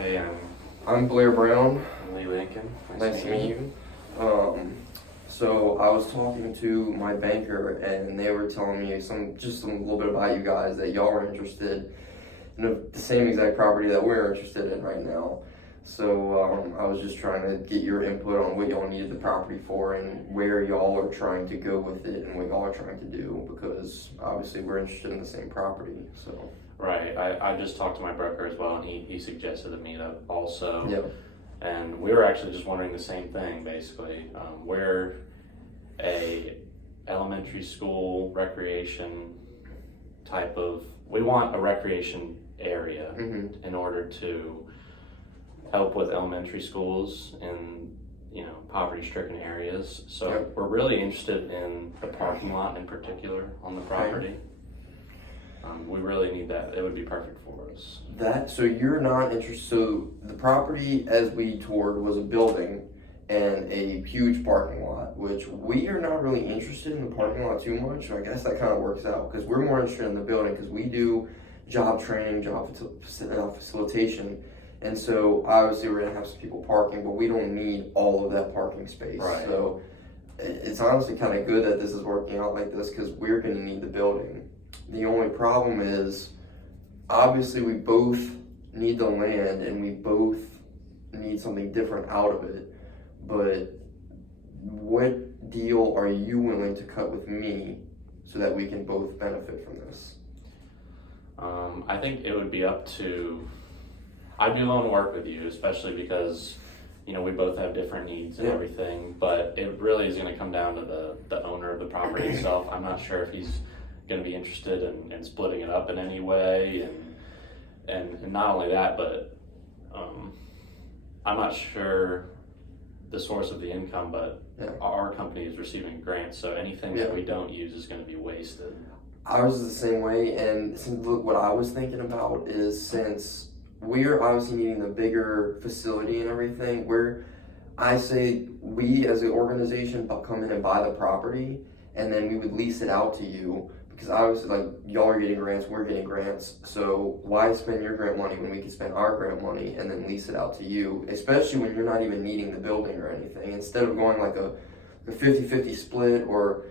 Hey, I'm Blair Brown. I'm Lee Lincoln. Nice to meet you. So I was talking to my banker, and they were telling me some little bit about you guys, that y'all are interested in the same exact property that we're interested in right now. So I was just trying to get your input on what y'all needed the property for and where y'all are trying to go with it and what y'all are trying to do, because obviously we're interested in the same property. So Right. I just talked to my broker as well, and he suggested a meetup also. yeah. And we were actually just wondering the same thing, basically. We're a elementary school recreation type of, we want a recreation area Mm-hmm. in order to help with elementary schools in, poverty-stricken areas. So Yep. we're really interested in the parking lot in particular on the property. We really need that. It would be perfect for us. So you're not interested. So the property as we toured was a building and a huge parking lot, which we are not really interested in the parking lot too much. So I guess that kind of works out because we're more interested in the building because we do job training, facilitation. And so obviously we're gonna have some people parking, but we don't need all of that parking space. Right. So it's honestly kind of good that this is working out like this because we're gonna need the building. The only problem is, obviously we both need the land and we both need something different out of it, but what deal are you willing to cut with me so that we can both benefit from this? I think it would be up to, I'd be willing to work with you, especially because, we both have different needs and Yeah. everything, but it really is going to come down to the owner of the property itself. I'm not sure if he's going to be interested in splitting it up in any way, and not only that, but I'm not sure the source of the income, but Yeah. our company is receiving grants, so anything Yeah. that we don't use is going to be wasted. Ours is the same way, and look, what I was thinking about is, since we're obviously needing the bigger facility and everything, I say we as an organization come in and buy the property, and then we would lease it out to you, because obviously, like, y'all are getting grants, we're getting grants, so why spend your grant money when we can spend our grant money and then lease it out to you, especially when you're not even needing the building or anything, instead of going like a 50-50 split or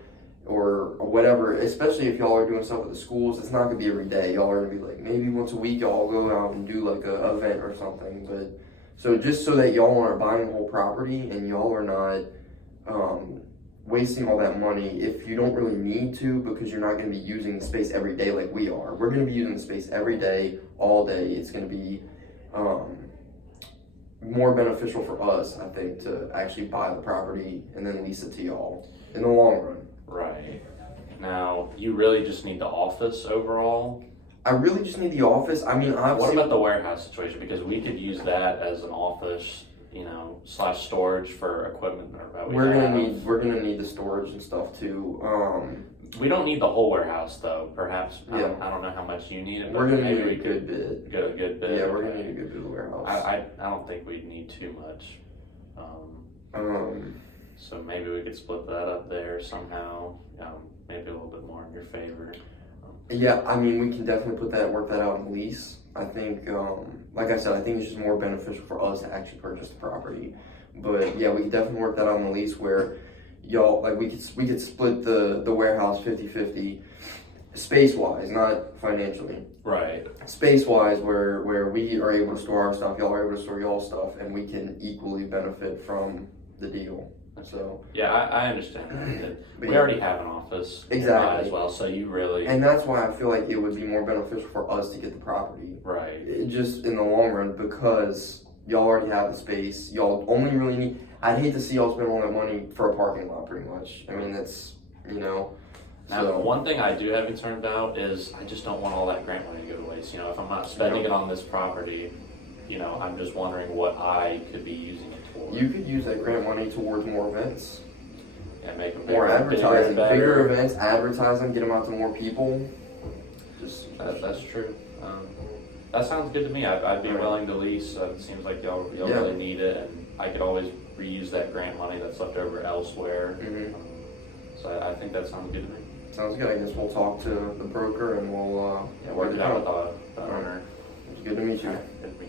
whatever, especially if y'all are doing stuff with the schools. It's not gonna be every day. Y'all are gonna be like, maybe once a week y'all go out and do like a event or something. But so just so that y'all aren't buying the whole property and y'all are not wasting all that money if you don't really need to, because you're not gonna be using the space every day like we are. We're gonna be using the space every day, all day. It's gonna be more beneficial for us, I think, to actually buy the property and then lease it to y'all in the long run. Right. Now, you really just need the office overall. I really just need the office. I mean, What obviously, about the warehouse situation? Because we could use that as an office, / storage for equipment that we we're have. gonna need the storage and stuff too. We don't need the whole warehouse though. Perhaps Yeah. I don't know how much you need it, but We're gonna maybe need we a could good bit. get a good bit. Yeah, we're gonna need a good bit of the warehouse. I don't think we'd need too much. So maybe we could split that up there somehow. Maybe a little bit more in your favor. Yeah, I mean, we can definitely work that out in the lease. I think, like I said, I think it's just more beneficial for us to actually purchase the property. But yeah, we can definitely work that out in the lease where y'all, like, we could split the warehouse 50-50, space wise, not financially. Right. Space wise, where we are able to store our stuff, y'all are able to store y'all stuff, and we can equally benefit from the deal. So Yeah, I understand that. But We yeah. already have an office Exactly. as well, so you really and that's why I feel like it would be more beneficial for us to get the property, right. just in the long run, because y'all already have the space. Y'all only really need. I'd hate to see y'all spend all that money for a parking lot, pretty much. I mean, that's Now, So one thing I do have concern about is I just don't want all that grant money to go to waste. If I'm not spending it on this property, I'm just wondering what I could be using it for. you could use that grant money towards more events, And make them more advertising, better. bigger events, advertise them, get them out to more people. Just That's true. That sounds good to me. I'd be Right. willing to lease. It seems like y'all Yeah. really need it, and I could always reuse that grant money that's left over elsewhere. Mhm. So I think that sounds good to me. Sounds good. I guess we'll talk to the broker and we'll Work it out with the All right. owner. It's good to meet you. Good to meet you.